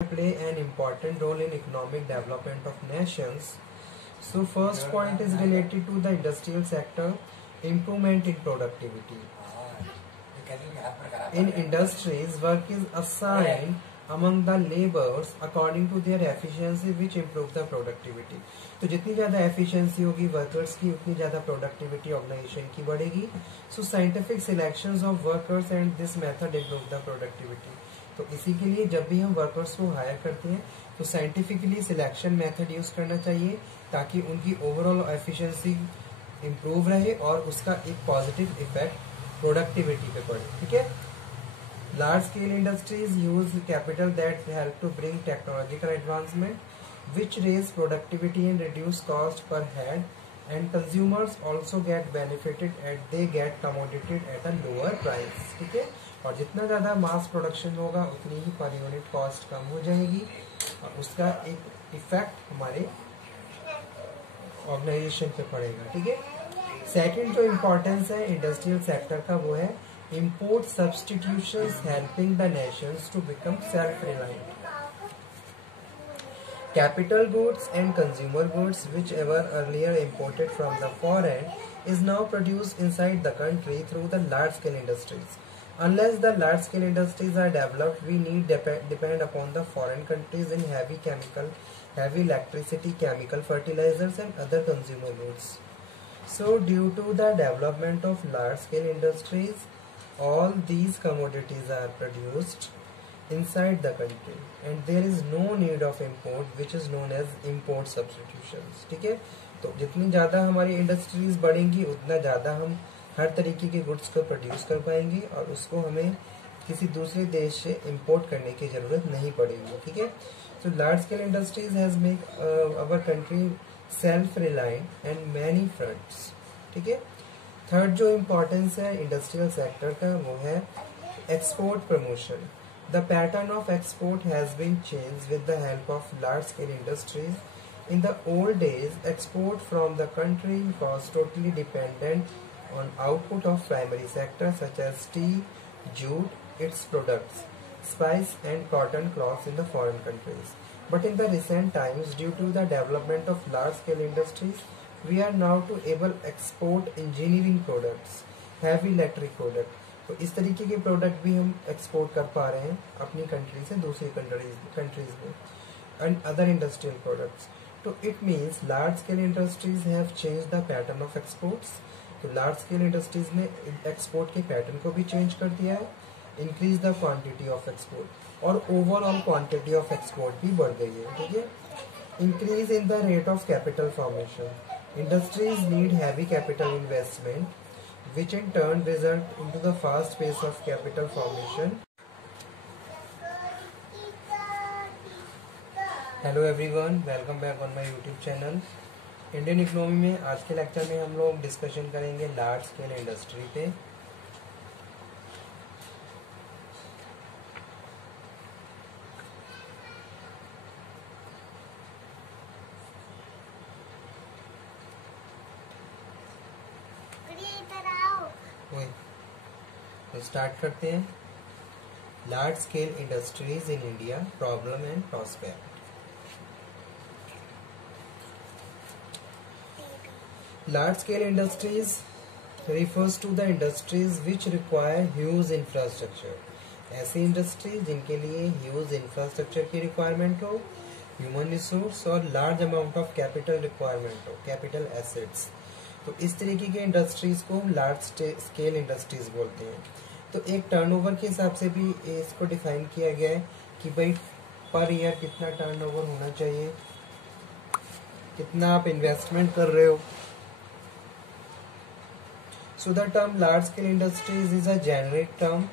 play an important role in economic development of nations. So first point is related to the industrial sector, improvement in productivity. In industries, work is assigned among the laborers according to their efficiency, which improve the productivity. तो जितनी ज़्यादा efficiency होगी workers की, उतनी ज़्यादा productivity organization की बढ़ेगी. So scientific selections of workers and this method improve the productivity. तो इसी के लिए जब भी हम वर्कर्स को हायर करते हैं तो साइंटिफिकली सिलेक्शन मेथड यूज करना चाहिए ताकि उनकी ओवरऑल एफिशिएंसी इम्प्रूव रहे और उसका एक पॉजिटिव इफेक्ट प्रोडक्टिविटी पे पड़े. ठीक है. Large scale industries use capital that help to bring technological advancement which raise productivity and reduce cost per head and consumers also get benefited at they get commodities at a lower price. ठीक है. और जितना ज्यादा mass production होगा उतनी ही per unit cost कम हो जाएगी और उसका एक इफेक्ट हमारे ऑर्गेनाइजेशन पे पड़ेगा. ठीक है. सेकंड जो इम्पोर्टेंस है इंडस्ट्रियल सेक्टर का वो है import substitutions helping the nations to become self reliant. Capital goods and consumer goods whichever earlier imported from the foreign is now produced inside the country through the large scale industries. Unless the large scale industries are developed, we need depend upon the foreign countries in heavy electricity, chemical fertilizers and other consumer goods. So due to the development of large scale industries, all these commodities are produced inside the country and there is no need of import which is known as import substitutions. ठीक है. तो जितनी ज्यादा हमारी industries बढ़ेंगी उतना ज्यादा हम हर तरीके के गुड्स को प्रोड्यूस कर पाएंगे और उसको हमें किसी दूसरे देश से इंपोर्ट करने की जरूरत नहीं पड़ेगी. ठीक है. तो large scale industries has make our country self reliant and many fronts. ठीक है. थर्ड जो इम्पोर्टेंस है इंडस्ट्रियल सेक्टर का वो है export promotion. The pattern of export has been changed with the help of large-scale industries. In the old days, export from the country was totally dependent on output of primary sector such as tea, jute, its products, spice and cotton cloths in the foreign countries. But in the recent times, due to the development of large-scale industries, we are now to able export engineering products, heavy electric products. तो इस तरीके के product भी हम export कर पा रहे हैं अपनी कंट्री से दूसरी कंट्रीज में एंड अदर इंडस्ट्रियल प्रोडक्ट्स. तो it means large scale industries have change the pattern of exports. तो लार्ज स्केल इंडस्ट्रीज ने एक्सपोर्ट के पैटर्न को भी चेंज कर दिया है, increase the quantity of export और ओवरऑल क्वांटिटी ऑफ एक्सपोर्ट भी बढ़ गई है. ठीक है. Increase in the rate of capital formation. Industries need heavy capital investment which in turn result into the fast pace of capital formation. Hello everyone, welcome back on my YouTube channel. Indian economy में आज के lecture में हम लोग discussion करेंगे large scale industry पे. तो start करते हैं. Large scale industries in India, problem and prosperity. Large scale industries refers to the industries which require huge infrastructure. ऐसी इंडस्ट्री जिनके लिए ह्यूज इंफ्रास्ट्रक्चर की रिक्वायरमेंट हो, ह्यूमन रिसोर्स और large amount of capital requirement हो, capital assets. तो इस तरीके के इंडस्ट्रीज को हम लार्ज स्केल इंडस्ट्रीज बोलते हैं. तो एक टर्नओवर के हिसाब से भी इसको डिफाइन किया गया है कि भाई पर ईयर कितना टर्नओवर होना चाहिए, कितना आप इन्वेस्टमेंट कर रहे हो. So the term large scale industries is a generic term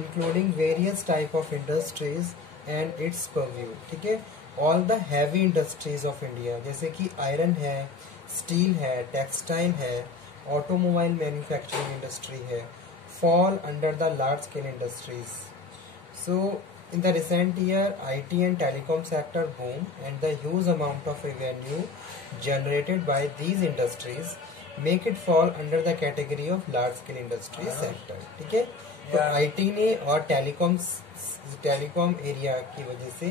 including various type of industries and its purview. ठीक है. All the heavy industries of India जैसे कि आयरन है, स्टील है, टेक्सटाइल है, ऑटोमोबाइल मैन्युफैक्चरिंग इंडस्ट्री है, fall under the large scale industries. So in the recent year, IT and telecom sector boom and the huge amount of revenue generated by these industries make it fall under the category of large scale industry sector. ठीक है. तो IT ने और telecom area की वजह से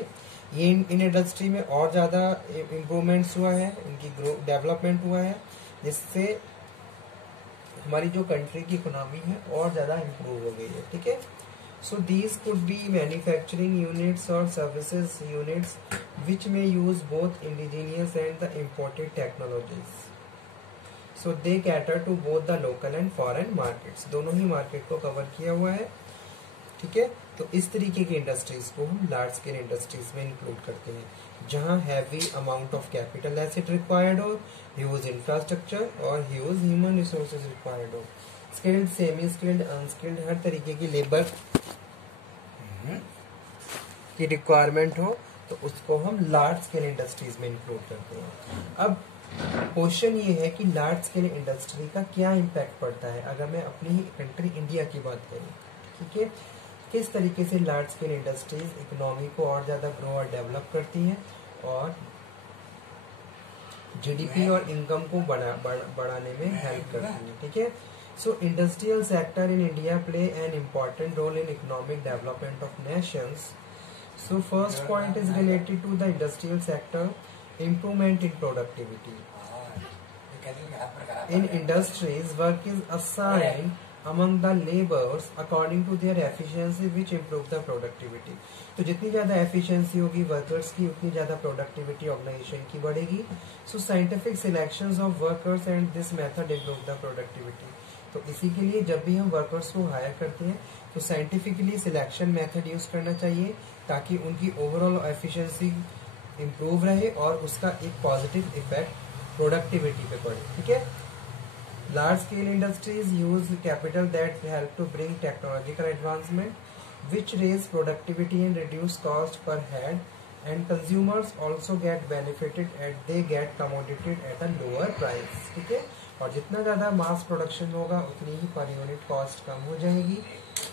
ये in industry में और ज़्यादा इम्प्रूवमेंट्स हुआ है, इनकी डेवलपमेंट हुआ है, जिससे हमारी जो कंट्री की इकोनॉमी है और ज़्यादा इम्प्रूव हो गई है। ठीक है, so these could be manufacturing units और services units which may use both indigenous and the imported technologies. So they cater to both the local and foreign markets, दोनों ही मार्केट को कवर किया हुआ है। ठीक है, तो इस तरीके की इंडस्ट्रीज को हम लार्ज स्केल इंडस्ट्रीज में इंक्लूड करते हैं, जहां heavy amount of capital asset required हो, ह्यूज इंफ्रास्ट्रक्चर और ह्यूज ह्यूमन रिसोर्सेज रिक्वायर्ड हो, स्किल्ड, सेमी स्किल्ड, अनस्किल्ड, हर तरीके की लेबर की रिक्वायरमेंट हो, तो उसको हम लार्ज स्केल इंडस्ट्रीज में इंक्लूड करते हैं। अब क्वेश्चन ये है कि लार्ज स्केल इंडस्ट्री का क्या इम्पैक्ट पड़ता है अगर मैं अपनी ही कंट्री इंडिया की बात करूँ। ठीक है, किस तरीके से लार्ज स्केल इंडस्ट्रीज इकोनॉमी को और ज़्यादा ग्रो और डेवलप करती हैं और जीडीपी और इनकम को बढ़ाने में हेल्प करती हैं। ठीक है, so industrial sector in India play an important role in economic development of nations. So first point is related to the industrial sector, improvement in productivity. In industries, work is assigned among the laborers according to their efficiency, which improve the productivity. तो जितनी ज़्यादा efficiency होगी workers की, उतनी ज़्यादा productivity organization की बढ़ेगी. So scientific selections of workers and this method improve the productivity. तो इसी के लिए जब भी हम वर्कर्स को हायर करते हैं तो साइंटिफिकली सिलेक्शन मेथड यूज करना चाहिए ताकि उनकी ओवरऑल एफिशिएंसी इम्प्रूव रहे और उसका एक पॉजिटिव इफेक्ट प्रोडक्टिविटी पे पड़े। ठीक है, large scale industries use capital that help to bring technological advancement which raise productivity and reduce cost per head and consumers also get benefited at they get commodities at a lower price. ठीक है, और जितना ज़्यादा mass production होगा उतनी ही per unit cost कम हो जाएगी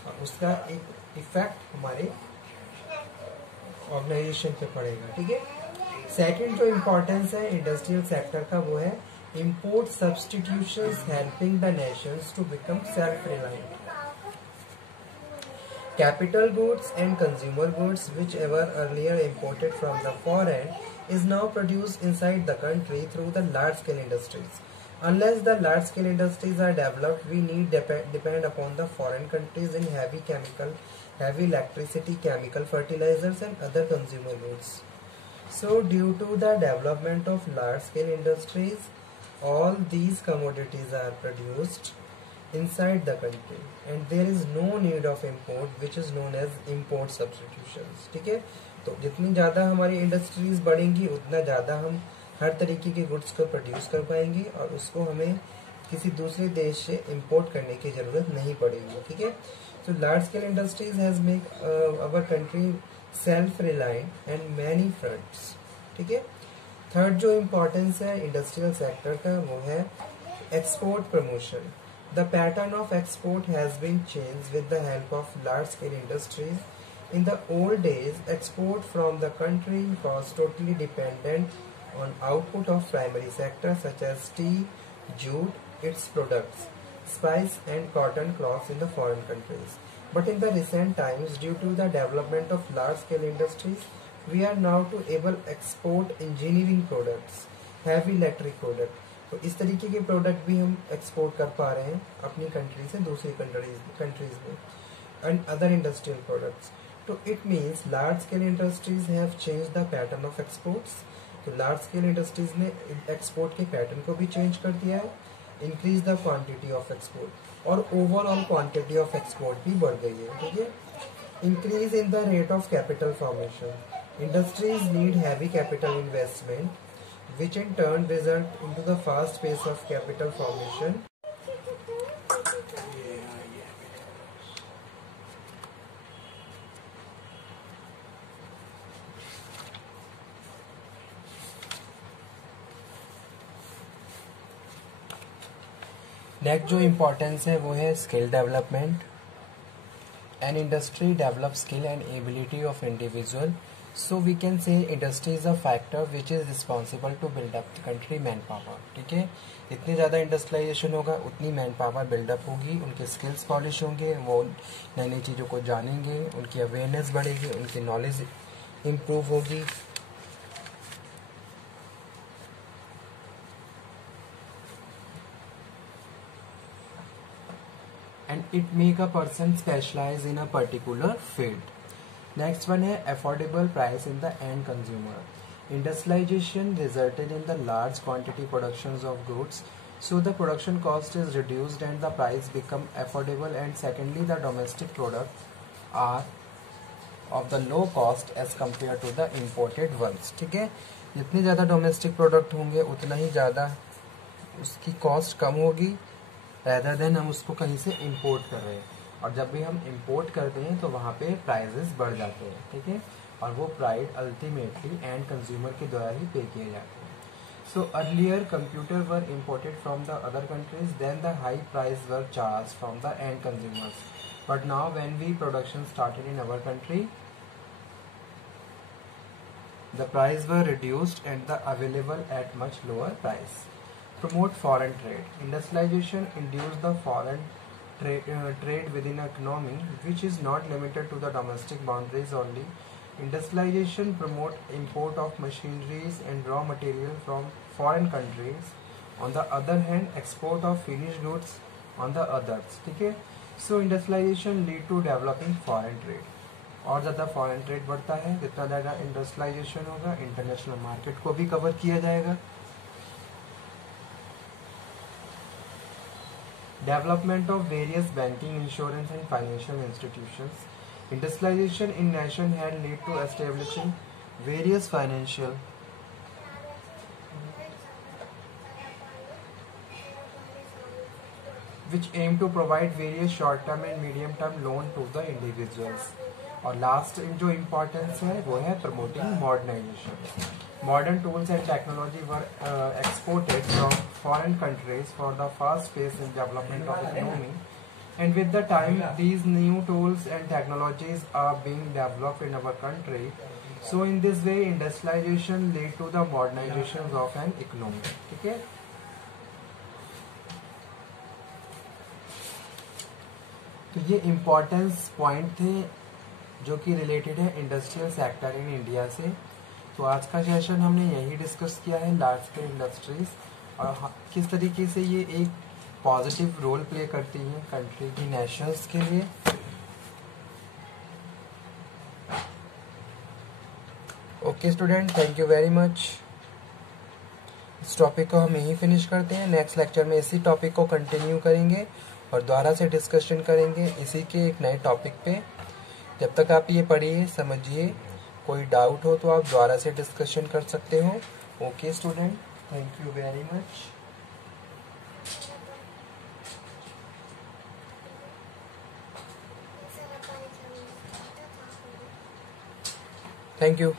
और उसका एक इफेक्ट हमारे ऑर्गेनाइजेशन पे पड़ेगा। ठीक है, सेकंड जो इम्पोर्टेंस है इंडस्ट्रियल सेक्टर का वो है import substitutions helping the nations to become self reliant. Capital goods and consumer goods, whichever earlier imported from the foreign, is now produced inside the country through the large-scale industries. Unless the large-scale industries are developed, we need depend upon the foreign countries in heavy electricity, chemical fertilizers, and other consumer goods. So, due to the development of large-scale industries, all these commodities are produced inside the country and there is no need of import which is known as import substitutions. ठीक है, तो जितनी ज़्यादा हमारी industries बढ़ेंगी उतना ज़्यादा हम हर तरीके के गुड्स को प्रोड्यूस कर पाएंगे और उसको हमें किसी दूसरे देश से इंपोर्ट करने की ज़रूरत नहीं पड़ेगी। ठीक है, so large scale industries has make our country self reliant and many fronts. ठीक है, थर्ड जो इम्पोर्टेंस है इंडस्ट्रियल सेक्टर का वो है export promotion. The pattern of export has been changed with the help of large-scale industries. In the old days, export from the country was totally dependent on output of primary sectors such as tea, jute, its products, spice and cotton cloths in the foreign countries. But in the recent times, due to the development of large-scale industries, we are now to able export engineering products, heavy electric products. तो इस तरीके के product भी हम export कर पा रहे हैं अपनी कंट्री से दूसरी कंट्रीज में एंड अदर इंडस्ट्रियल प्रोडक्ट्स। तो it means large scale industries have change the pattern of exports. तो लार्ज स्केल इंडस्ट्रीज ने एक्सपोर्ट के पैटर्न को भी चेंज कर दिया है, increase the quantity of export और ओवरऑल क्वांटिटी ऑफ एक्सपोर्ट भी बढ़ गई है। ठीक है, increase in the rate of capital formation. Industries need heavy capital investment which in turn result into the fast pace of capital formation. Next जो importance है वो है skill development. An industry develop skill and ability of individual. So we can say industry is a factor which is responsible to build up the country manpower. ठीक है, जितनी ज़्यादा industrialisation होगा उतनी मैन पावर बिल्डअप होगी, उनके skills polish होंगे, वो नई नई चीज़ों को जानेंगे, उनकी अवेयरनेस बढ़ेगी, उनकी नॉलेज इम्प्रूव होगी। and it make a person specialize in a particular field. Next one है affordable price in the end consumer. Industrialization resulted in the large quantity productions of goods, so the production cost is reduced and the price become affordable. And secondly, the domestic product are of the low cost as compared to the imported ones. ठीक है, जितने ज़्यादा domestic product होंगे उतना ही ज़्यादा उसकी cost कम होगी, rather than हम उसको कहीं से इंपोर्ट कर रहे हैं। और जब भी हम इंपोर्ट करते हैं तो वहाँ पे प्राइजेस बढ़ जाते हैं। ठीक है, और वो प्राइस अल्टीमेटली एंड कंज्यूमर के द्वारा ही पे किए जाते हैं। So earlier computer were imported from the other countries, then the high price were charge from the end consumers, but now when we production started in our country, the price were reduced and the available at much lower price. Promote foreign trade. Industrialization induced the foreign trade within economy, which is not limited to the domestic boundaries only. Industrialization promote import of machineries and raw material from foreign countries. On the other hand, export of finished goods on the others. ठीक है, so industrialization lead to developing foreign trade. और ज़्यादा foreign trade बढ़ता है, जितना ज़्यादा industrialisation होगा international market को भी कवर किया जाएगा। Development of various banking, insurance and financial institutions. Industrialization in nation had lead to establishing various financial which aim to provide various short term and medium term loan to the individuals. और last जो importance है वो है promoting modernization. Modern tools and technology were exported from foreign countries for the fast pace in development of economy, and with the time these new tools and technologies are being developed in our country. So in this way industrialization lead to the modernization of an economy. ठीक है, तो ये importance point थे जो कि related है industrial sector in India से. तो आज का सेशन हमने यही डिस्कस किया है लार्ज स्केल इंडस्ट्रीज और किस तरीके से ये एक पॉजिटिव रोल प्ले करती हैं कंट्री की नेशंस के लिए. Okay student, thank you very much. इस टॉपिक को हम यहीं फिनिश करते हैं. नेक्स्ट लेक्चर में इसी टॉपिक को कंटिन्यू करेंगे और दोबारा से डिस्कशन करेंगे इसी के एक नए टॉपिक पे. जब तक आप ये पढ़िए समझिए, कोई डाउट हो तो आप दोबारा से डिस्कशन कर सकते हो. Okay student, thank you very much. Thank you.